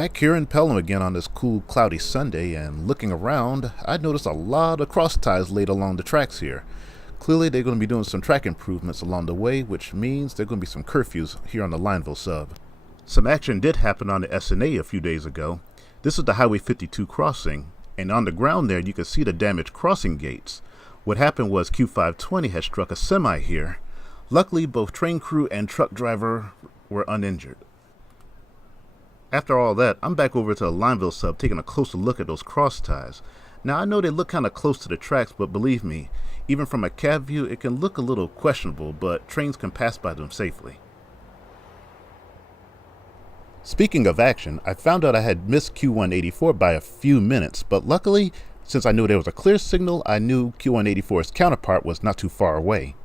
Back here in Pelham again on this cool cloudy Sunday, and looking around, I noticed a lot of cross ties laid along the tracks here. Clearly they're going to be doing some track improvements along the way, which means there are going to be some curfews here on the Lineville sub. Some action did happen on the SNA a few days ago. This is the Highway 52 crossing, and on the ground there you can see the damaged crossing gates. What happened was Q520 had struck a semi here. Luckily both train crew and truck driver were uninjured. After all that, I'm back over to the Lineville sub taking a closer look at those cross ties. Now I know they look kind of close to the tracks, but believe me, even from a cab view it can look a little questionable, but trains can pass by them safely. Speaking of action, I found out I had missed Q184 by a few minutes, but luckily, since I knew there was a clear signal, I knew Q184's counterpart was not too far away.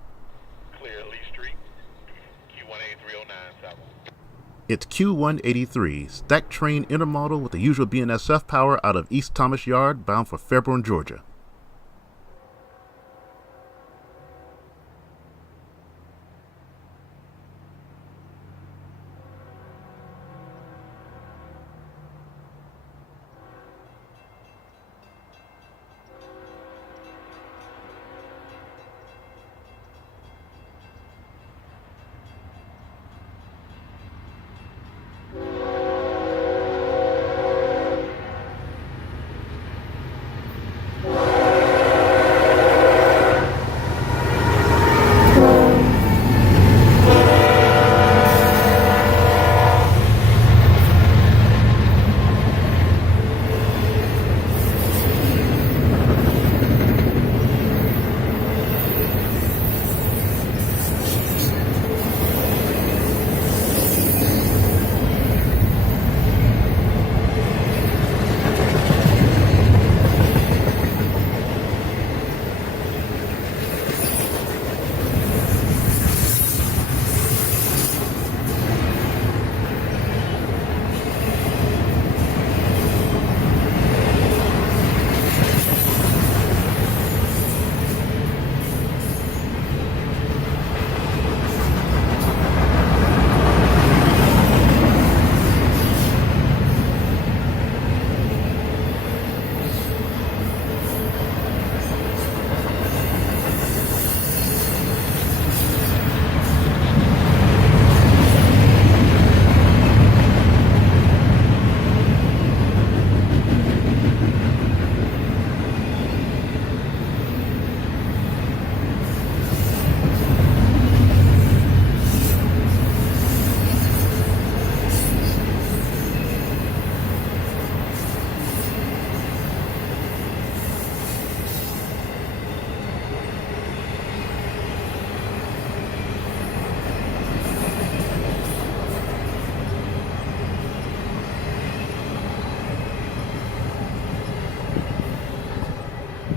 It's Q183, stacked train intermodal with the usual BNSF power out of East Thomas Yard, bound for Fairborn, Georgia.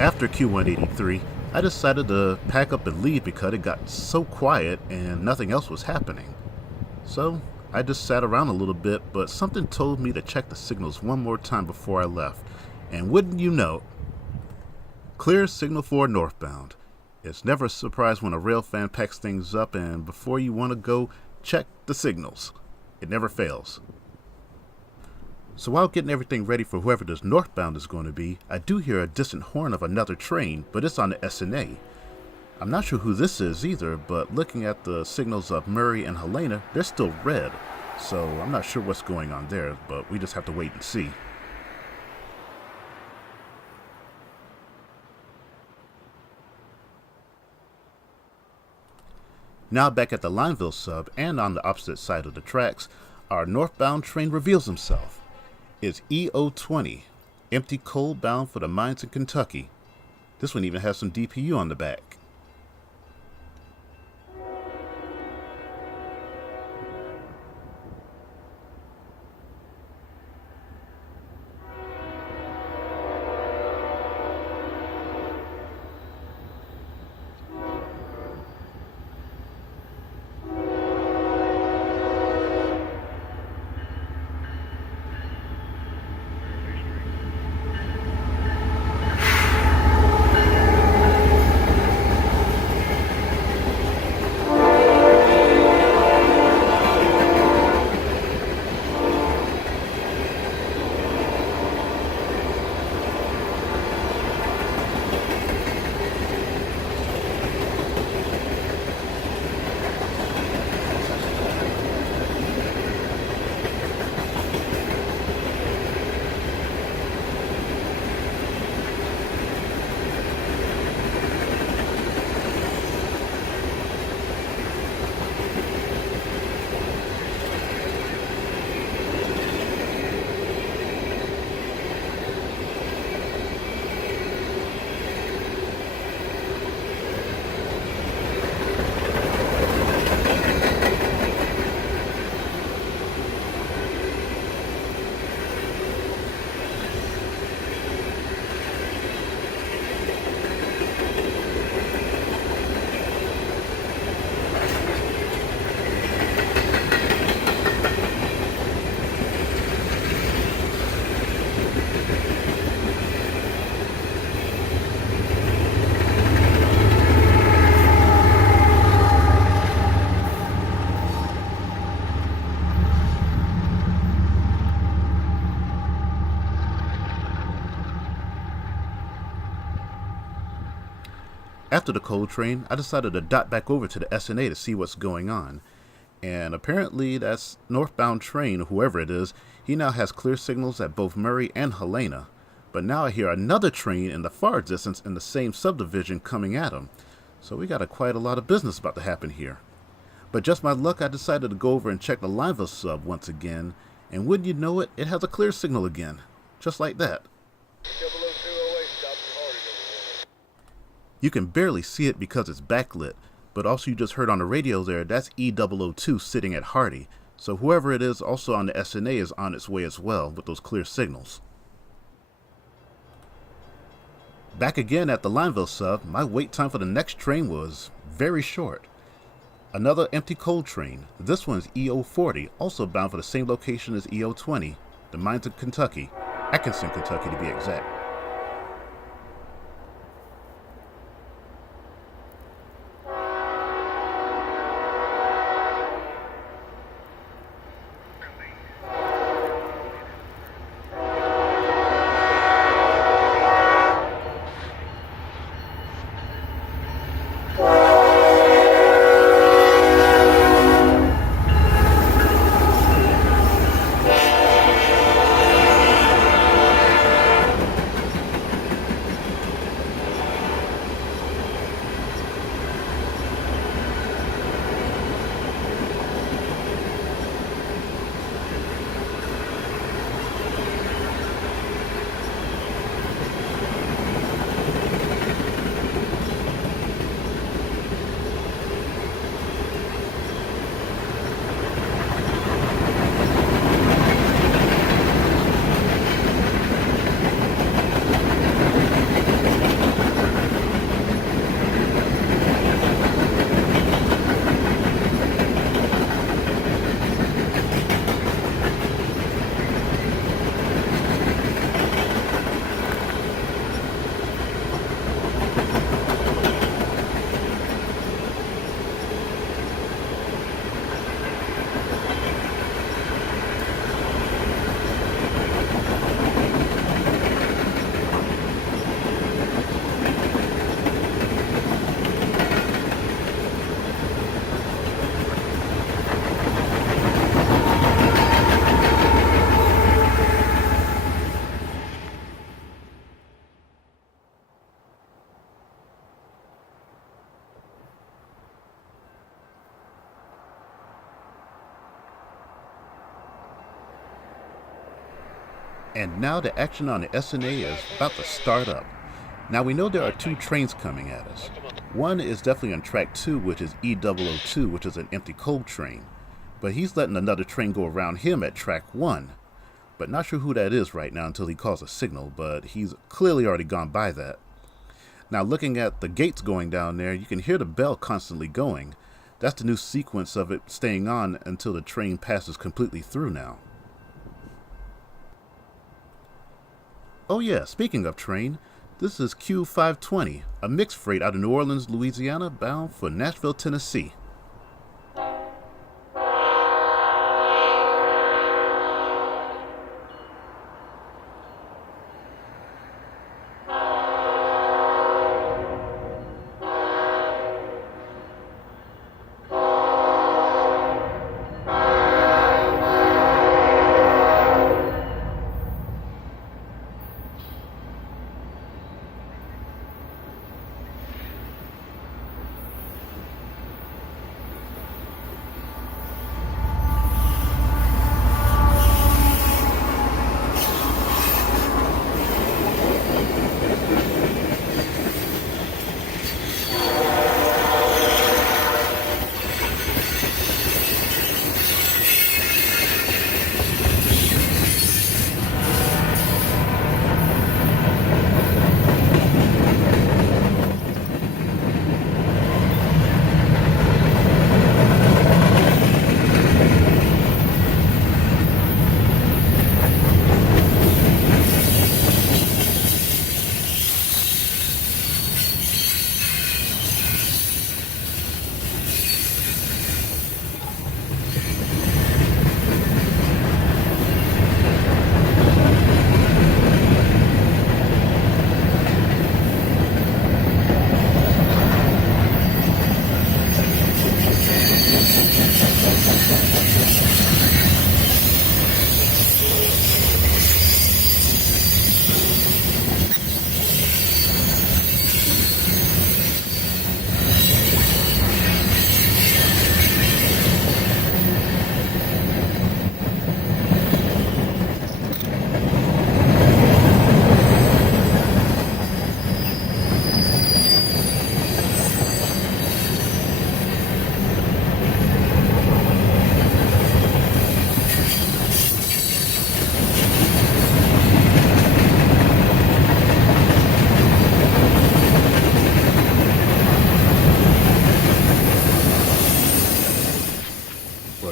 After Q183, I decided to pack up and leave because it got so quiet and nothing else was happening. So I just sat around a little bit, but something told me to check the signals one more time before I left. And wouldn't you know, clear signal for northbound. It's never a surprise when a rail fan packs things up, and before you want to go, check the signals. It never fails. So while getting everything ready for whoever this northbound is going to be, I do hear a distant horn of another train, but it's on the SNA. I'm not sure who this is either, but looking at the signals of Murray and Helena, they're still red. So I'm not sure what's going on there, but we just have to wait and see. Now back at the Lineville sub and on the opposite side of the tracks, our northbound train reveals himself. It's EO20, empty coal bound for the mines in Kentucky. This one even has some DPU on the back. After the coal train, I decided to dot back over to the SNA to see what's going on. And apparently that's northbound train, whoever it is, he now has clear signals at both Murray and Helena. But now I hear another train in the far distance in the same subdivision coming at him. So we got quite a lot of business about to happen here. But just my luck, I decided to go over and check the Lineville sub once again, and wouldn't you know it, it has a clear signal again. Just like that. You can barely see it because it's backlit, but also you just heard on the radio there, that's E002 sitting at Hardy. So whoever it is also on the SNA is on its way as well with those clear signals. Back again at the Lineville sub, my wait time for the next train was very short. Another empty coal train. This one is EO40, also bound for the same location as EO20, the mines of Kentucky, Atkinson, Kentucky to be exact. And now the action on the SNA is about to start up. Now we know there are two trains coming at us. One is definitely on track 2, which is E002, which is an empty coal train. But he's letting another train go around him at track 1. But not sure who that is right now until he calls a signal, but he's clearly already gone by that. Now looking at the gates going down there, you can hear the bell constantly going. That's the new sequence of it staying on until the train passes completely through now. Oh yeah, speaking of train, this is Q520, a mixed freight out of New Orleans, Louisiana, bound for Nashville, Tennessee.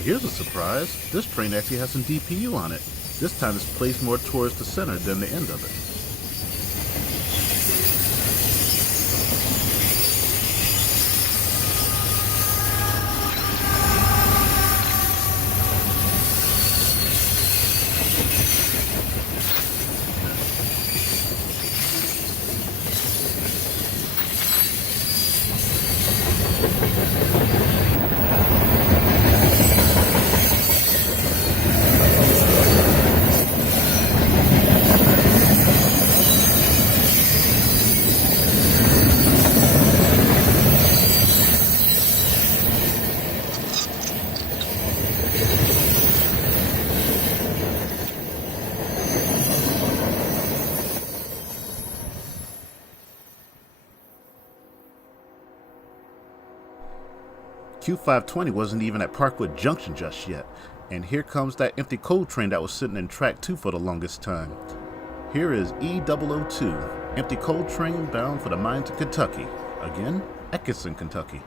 here's a surprise. This train actually has some DPU on it. This time it's placed more towards the center than the end of it. Q520 wasn't even at Parkwood Junction just yet, and here comes that empty coal train that was sitting in track 2 for the longest time. Here is E002, empty coal train bound for the mines of Kentucky. Again, Atkinson, Kentucky.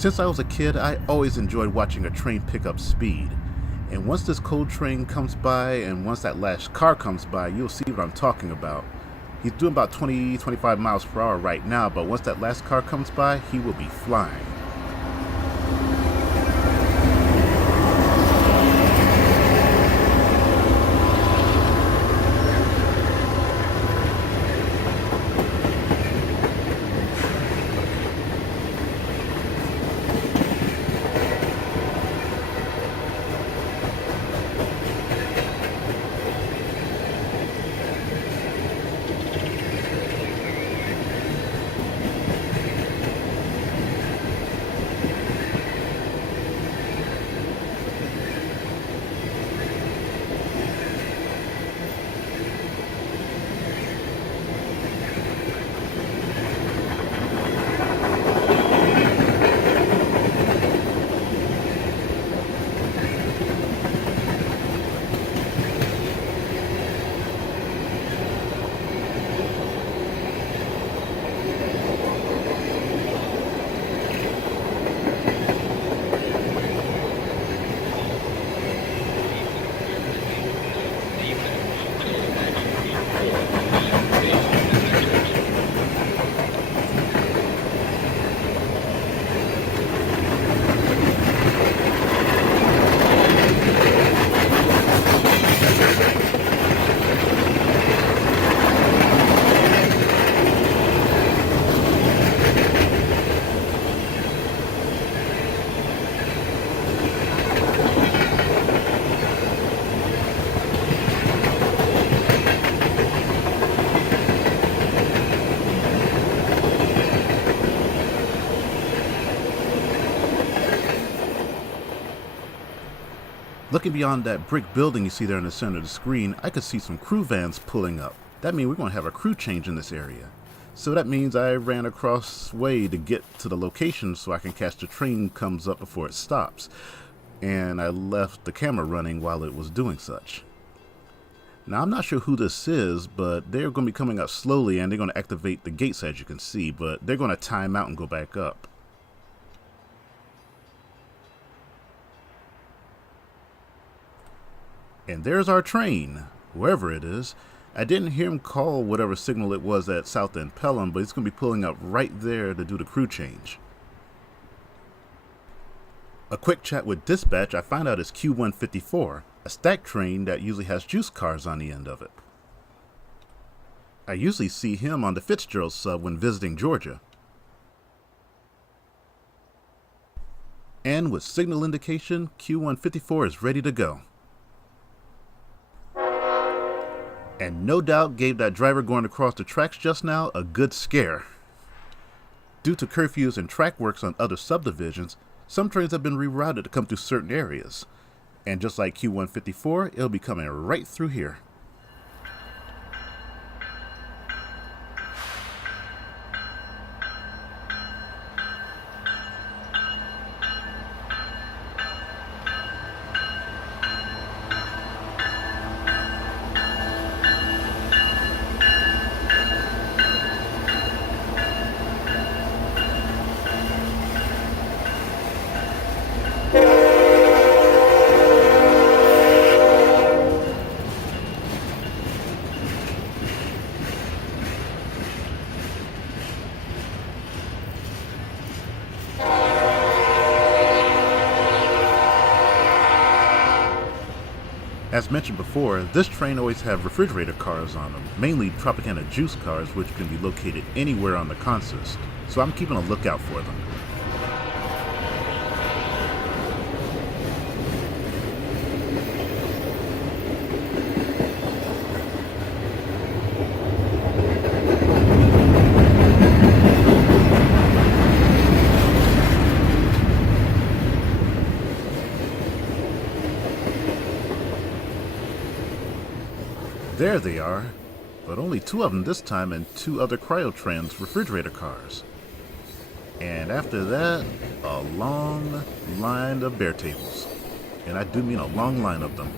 Since I was a kid, I always enjoyed watching a train pick up speed. And once this coal train comes by, and once that last car comes by, you'll see what I'm talking about. He's doing about 20-25 miles per hour right now, but once that last car comes by, he will be flying. Looking beyond that brick building you see there in the center of the screen, I could see some crew vans pulling up. That means we're going to have a crew change in this area. So that means I ran across way to get to the location so I can catch the train comes up before it stops. And I left the camera running while it was doing such. Now I'm not sure who this is, but they're going to be coming up slowly and they're going to activate the gates as you can see, but they're going to time out and go back up. And there's our train, wherever it is. I didn't hear him call whatever signal it was at South End Pelham, but it's going to be pulling up right there to do the crew change. A quick chat with dispatch, I found out it's Q154, a stack train that usually has juice cars on the end of it. I usually see him on the Fitzgerald sub when visiting Georgia. And with signal indication, Q154 is ready to go. And no doubt gave that driver going across the tracks just now a good scare. Due to curfews and track works on other subdivisions, some trains have been rerouted to come through certain areas. And just like Q154, it'll be coming right through here. As mentioned before, this train always have refrigerator cars on them, mainly Tropicana juice cars which can be located anywhere on the consist, so I'm keeping a lookout for them. There they are, but only 2 of them this time and 2 other Cryotrans refrigerator cars. And after that, a long line of bear tables. And I do mean a long line of them.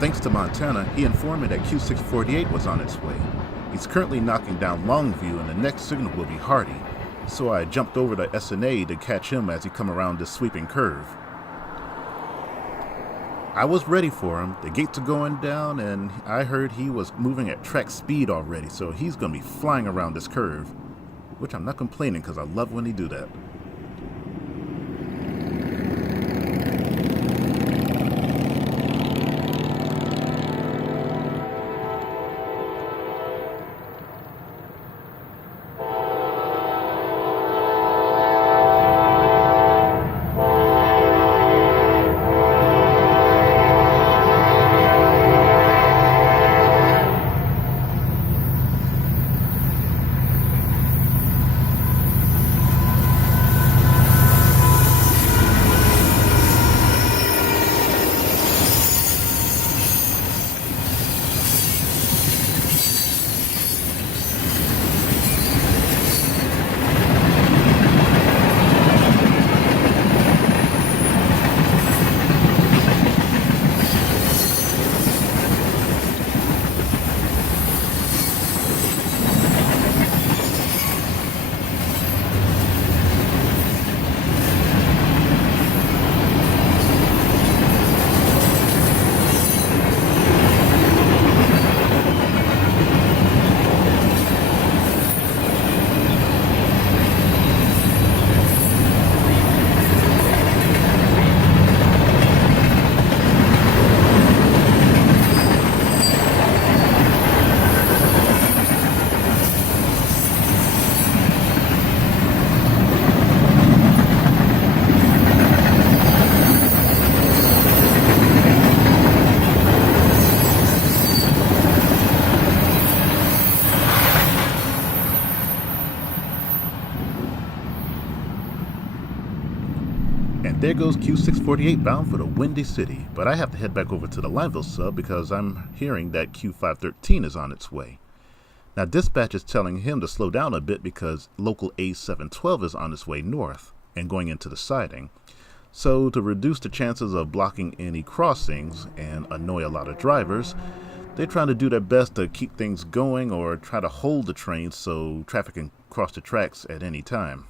Thanks to Montana, he informed me that Q648 was on its way. He's currently knocking down Longview and the next signal will be Hardy, so I jumped over to SNA to catch him as he come around this sweeping curve. I was ready for him, the gates are going down, and I heard he was moving at track speed already, so he's going to be flying around this curve, which I'm not complaining because I love when he do that. And there goes Q648 bound for the Windy City, but I have to head back over to the Lineville sub because I'm hearing that Q513 is on its way. Now dispatch is telling him to slow down a bit because local A712 is on its way north and going into the siding. So to reduce the chances of blocking any crossings and annoy a lot of drivers, they're trying to do their best to keep things going or try to hold the train so traffic can cross the tracks at any time.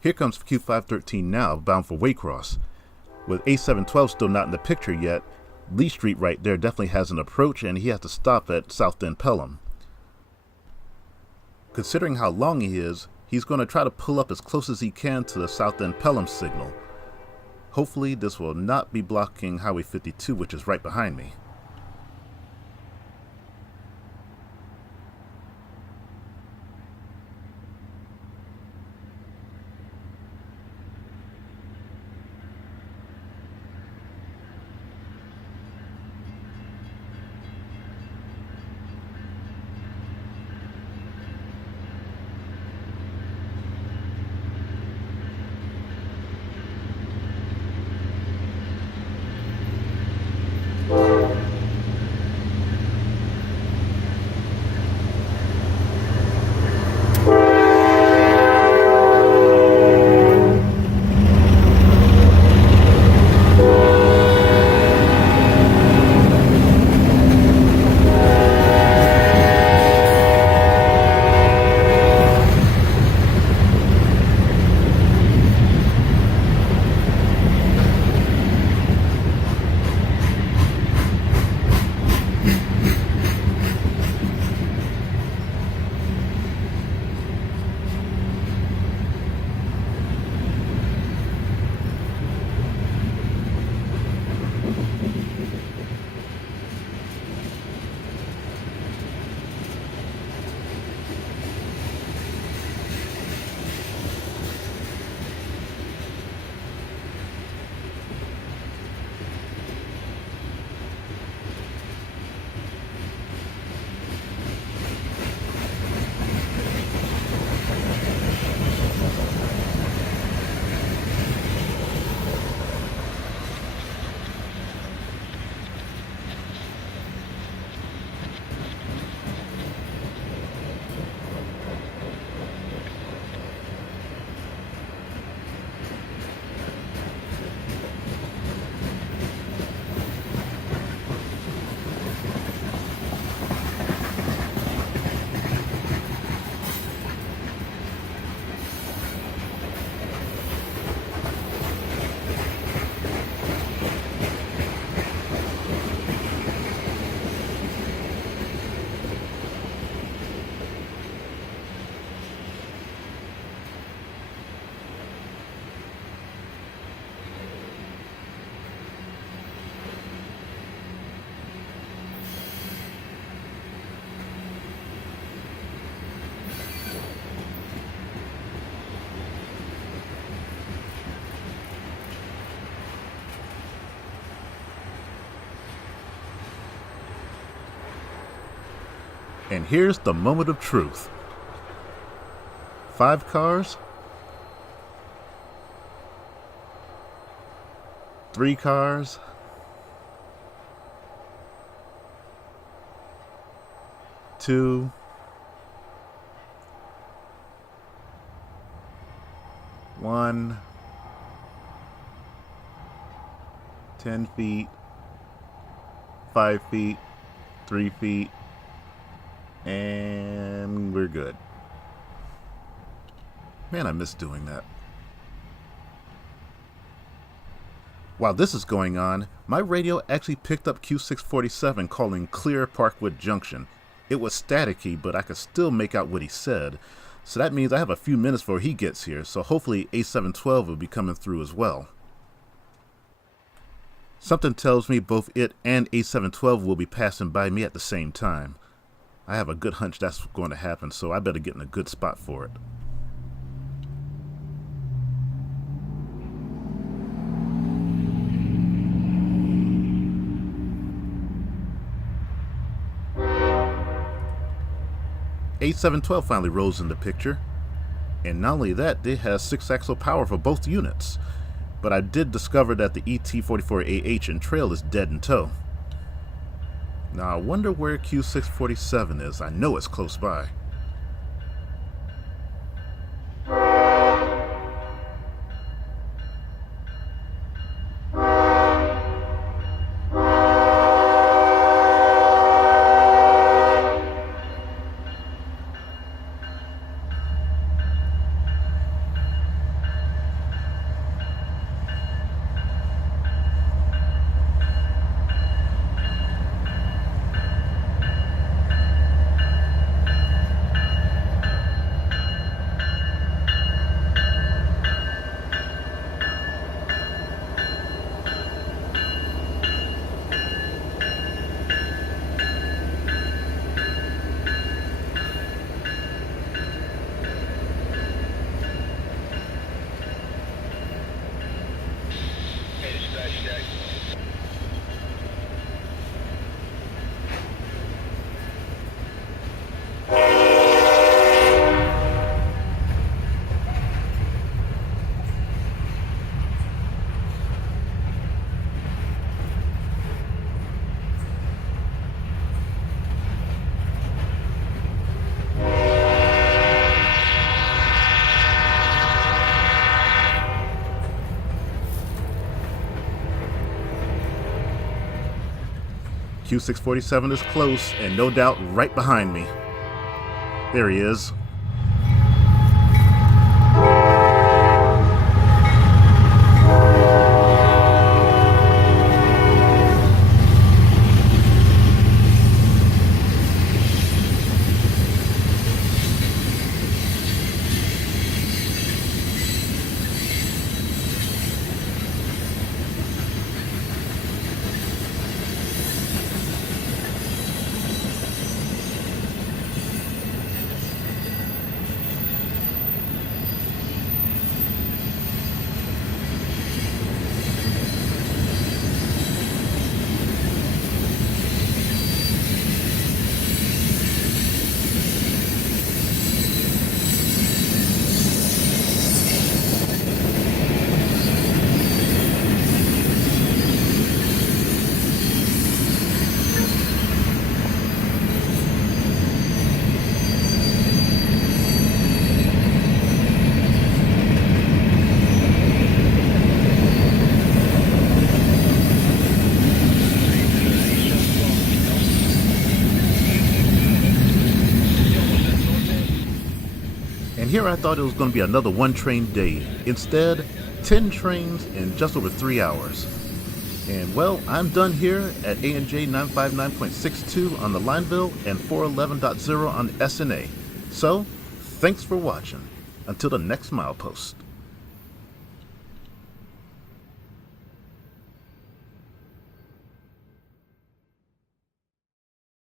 Here comes Q513 now, bound for Waycross. With A712 still not in the picture yet, Lee Street right there definitely has an approach and he has to stop at South End Pelham. Considering how long he is, he's going to try to pull up as close as he can to the South End Pelham signal. Hopefully this will not be blocking Highway 52, which is right behind me. And here's the moment of truth. 5 cars, 3 cars, 2, 1, 10 feet, 5 feet, 3 feet, and we're good. Man, I miss doing that. While this is going on, my radio actually picked up Q647 calling Clear Parkwood Junction. It was staticky, but I could still make out what he said. So that means I have a few minutes before he gets here, so hopefully A712 will be coming through as well. Something tells me both it and A712 will be passing by me at the same time. I have a good hunch that's going to happen, so I better get in a good spot for it. A712 finally rose in the picture, and not only that, it has 6-axle power for both units. But I did discover that the ET44AH in trail is dead in tow. Now I wonder where Q647 is. I know it's close by. Q647 is close, and no doubt right behind me. There he is. And here I thought it was going to be another one-train day. Instead, 10 trains in just over 3 hours. And well, I'm done here at ANJ 959.62 on the Lineville and 411.0 on SNA. So, thanks for watching. Until the next milepost.